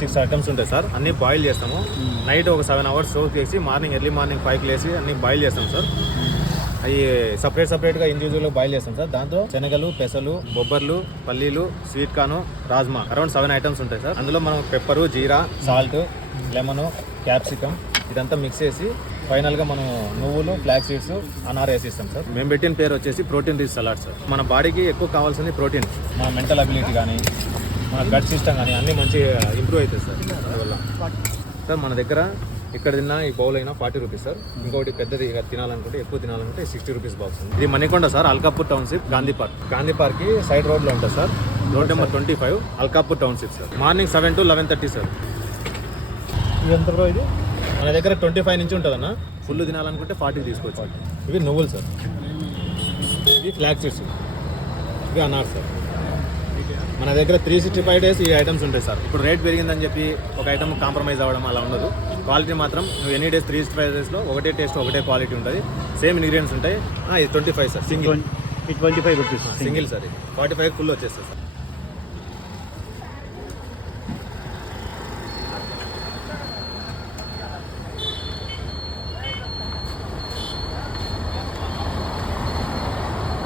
6 items ఉంటాయి sir. అన్ని boil చేస్తాము. నైట్ ఒక 7 hours సోక్ చేసి ఎర్లీ మార్నింగ్ 5కి లేసి అన్ని బాయిల్ చేస్తాం సార్. అవి సపరేట్గా ఇండివిజువల్గా బాయిల్ చేస్తాం సార్. దాంతో శనగలు, పెసలు, బొబ్బర్లు, పల్లీలు, sweet corn, rajma around 7 items ఉంటాయి సార్. అందులో మనం పెప్పరు, జీరా, సాల్ట్, లెమన్, క్యాప్సికమ్ ఇదంతా మిక్స్ చేసి ఫైనల్గా మనం నువ్వులు, ఫ్లాక్ సీడ్స్, అనార్ వేసిస్తాం సార్. మేము పెట్టిన పేరు వచ్చేసి ప్రోటీన్ రిచ్ సలాడ్ సార్. మన బాడీకి ఎక్కువ కావాల్సింది ప్రోటీన్. మన మెంటల్ అబిలిటీ కానీ, మన గట్ సిస్టమ్ కానీ అన్నీ మంచిగా ఇంప్రూవ్ అవుతుంది సార్. అందువల్ల సార్ మన దగ్గర ఇక్కడ తిన్నా ఈ బౌల్ అయినా 40 రూపీస్ సార్. ఇంకొకటి పెద్దది తినాలనుకుంటే, ఎక్కువ తినాలనుకుంటే 60 రూపీస్ బాక్స్. ఇది Manikonda sir, Alkapur township, Gandhi park కి సైడ్ రోడ్ లో ఉంటుంది sir. Road number 25, Alkapur township sir. Morning 7 to 11:30 sir. ఇది ఎంత బ్రో? ఇది మన దగ్గర 25 నుంచి ఉంటుంది అన్న. ఫుల్ తినాలనుకుంటే 40 తీసుకోవచ్చు. ఇవి నువ్వులు సార్, ఇవి ఫ్లాక్ సీడ్స్, ఇవి అనార్ సార్. మన దగ్గర 365 days ఈ ఐటమ్స్ ఉంటాయి సార్. ఇప్పుడు రేట్ పెరిగిందని చెప్పి ఒక ఐటమ్ కాంప్రమైజ్ అవ్వడం అలా ఉండదు. క్వాలిటీ మాత్రం నువ్వు ఎనీ డేస్ 365 daysలో ఒకటే టేస్ట్, ఒకటే క్వాలిటీ ఉంటుంది. సేమ్ ఇంగ్రీడియంట్స్ ఉంటాయి. ఇది 25 sir single. 25 rupees single sir. ఇది 45 ఫుల్ వచ్చేస్తుంది సార్.